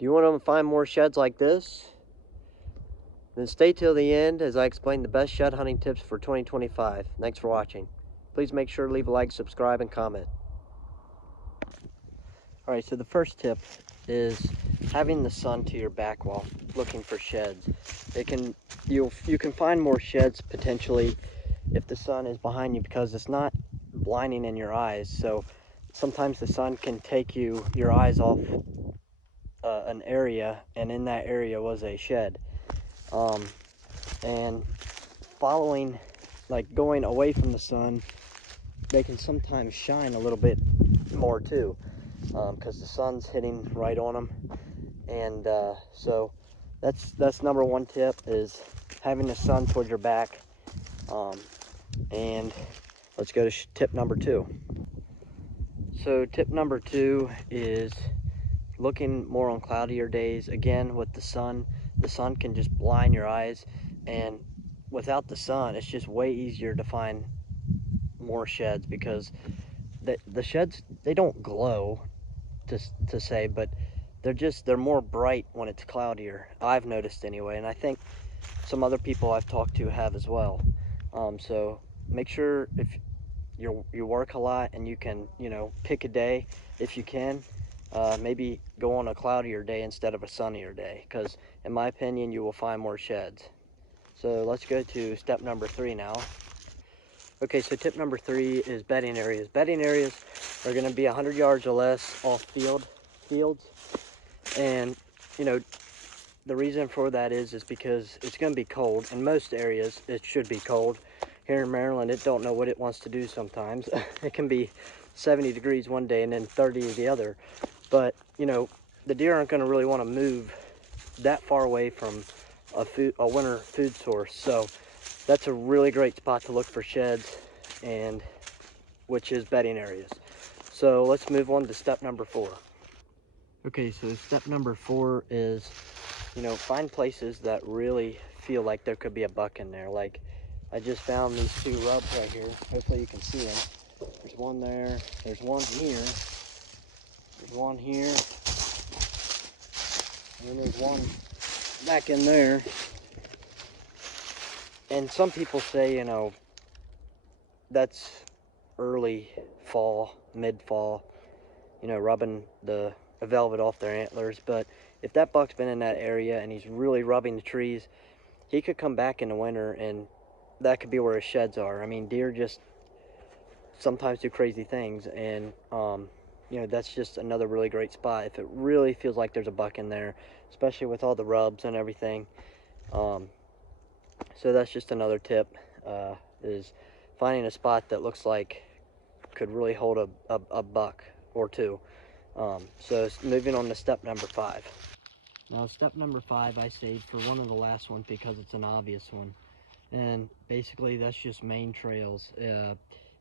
Do you want to find more sheds like this? Then stay till the end as I explain the best shed hunting tips for 2025. Thanks for watching. Please make sure to leave a like, subscribe, and comment. Alright, so the first tip is having the sun to your back while looking for sheds. You can find more sheds potentially if the sun is behind you because it's not blinding in your eyes. So sometimes the sun can take your eyes off an area, and in that area was a shed. And following, like going away from the sun, they can sometimes shine a little bit more too, because the sun's hitting right on them. And so that's number one tip, is having the sun towards your back. And let's go to tip number two. So tip number two is looking more on cloudier days. Again, with the sun can just blind your eyes, and without the sun it's just way easier to find more sheds, because the sheds, they don't glow to say, but they're more bright when it's cloudier, I've noticed anyway, and I think some other people I've talked to have as well. So make sure, if you work a lot and you can, pick a day if you can, maybe go on a cloudier day instead of a sunnier day, because in my opinion you will find more sheds. So let's go to step number three now. Okay, so tip number three is bedding areas. Bedding areas are going to be 100 yards or less off fields, and the reason for that is because it's going to be cold. In most areas it should be cold. Here in Maryland, it don't know what it wants to do sometimes. It can be 70 degrees one day and then 30 the other. But the deer aren't going to really want to move that far away from a winter food source. So that's a really great spot to look for sheds, and which is bedding areas. So let's move on to step number four. Okay, so step number four is, find places that really feel like there could be a buck in there. Like, I just found these two rubs right here. Hopefully you can see them. There's one there, there's one here, there's one here, and then there's one back in there. And some people say, that's early fall, mid-fall, rubbing the velvet off their antlers. But if that buck's been in that area and he's really rubbing the trees, he could come back in the winter, and that could be where his sheds are. I mean, deer just sometimes do crazy things, and that's just another really great spot if it really feels like there's a buck in there, especially with all the rubs and everything. So that's just another tip, is finding a spot that looks like could really hold a buck or two. So moving on to step number five. Now step number five I saved for one of the last ones because it's an obvious one, and basically that's just main trails.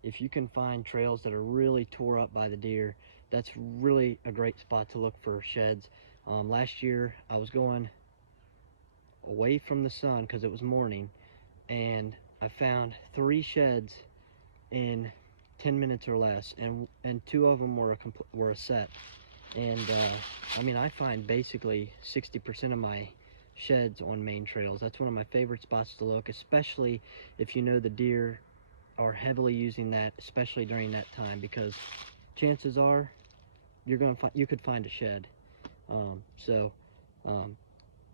If you can find trails that are really tore up by the deer, that's really a great spot to look for sheds. Last year I was going away from the sun because it was morning, and I found 3 sheds in 10 minutes or less, and 2 of them were a set. And I mean, I find basically 60% of my sheds on main trails. That's one of my favorite spots to look, especially if the deer are heavily using that, especially during that time, because chances are you could find a shed.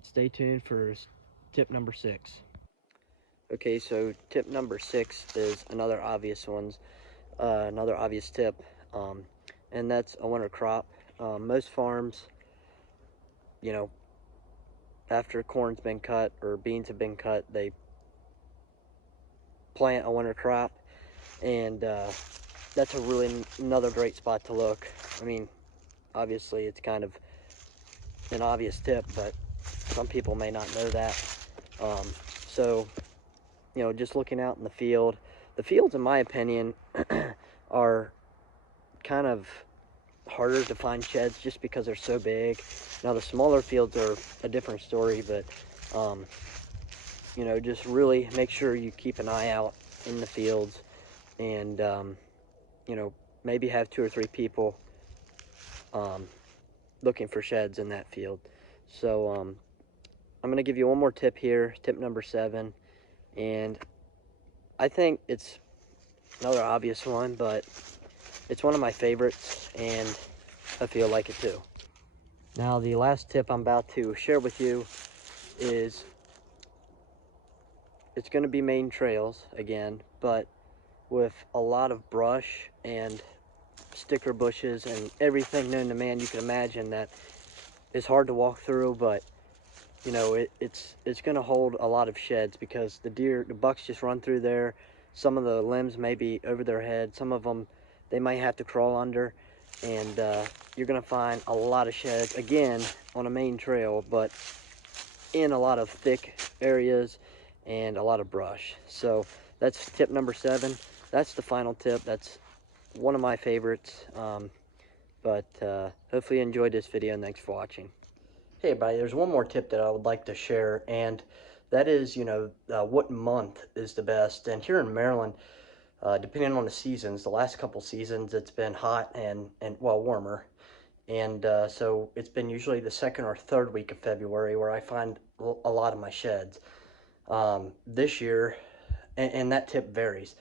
Stay tuned for tip number 6. Okay, so tip number 6 is another obvious tip, and that's a winter crop. Most farms, after corn's been cut or beans have been cut, they plant a winter crop, and that's another great spot to look. I mean, obviously it's kind of an obvious tip, but some people may not know that. So just looking out in the fields, in my opinion, are kind of harder to find sheds just because they're so big. Now the smaller fields are a different story, but just really make sure you keep an eye out in the fields, and maybe have 2 or 3 people looking for sheds in that field. So I'm going to give you one more tip here, tip number 7, and I think it's another obvious one, but it's one of my favorites, and I feel like it too. Now, the last tip I'm about to share with you is, it's going to be main trails again, but with a lot of brush and sticker bushes and everything known to man you can imagine that is hard to walk through, but you know, it's going to hold a lot of sheds because the bucks just run through there. Some of the limbs may be over their head. Some of them, they might have to crawl under, and you're going to find a lot of sheds, again, on a main trail, but in a lot of thick areas and a lot of brush. So that's tip number 7. That's the final tip. That's one of my favorites. But hopefully you enjoyed this video, and thanks for watching. Hey everybody, there's one more tip that I would like to share, and that is, what month is the best. And here in Maryland, depending on the seasons, the last couple seasons it's been hot and well, warmer, and so it's been usually the 2nd or 3rd week of February where I find a lot of my sheds. This year, and that tip varies.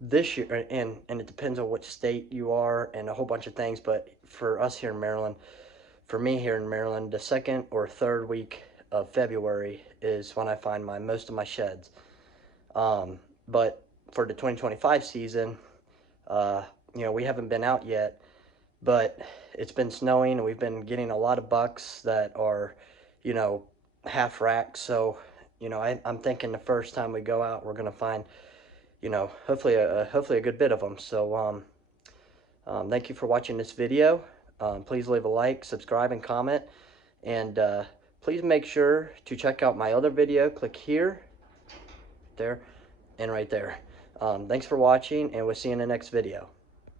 This year, and it depends on which state you are and a whole bunch of things, but for us here in Maryland, for me here in Maryland, the 2nd or 3rd week of February is when I find most of my sheds. But for the 2025 season, we haven't been out yet, but it's been snowing and we've been getting a lot of bucks that are, half racked. So, I'm thinking the first time we go out, we're going to find, hopefully a good bit of them. So, thank you for watching this video. Please leave a like, subscribe, and comment. And please make sure to check out my other video. Click here, there, and right there. Thanks for watching, and we'll see you in the next video.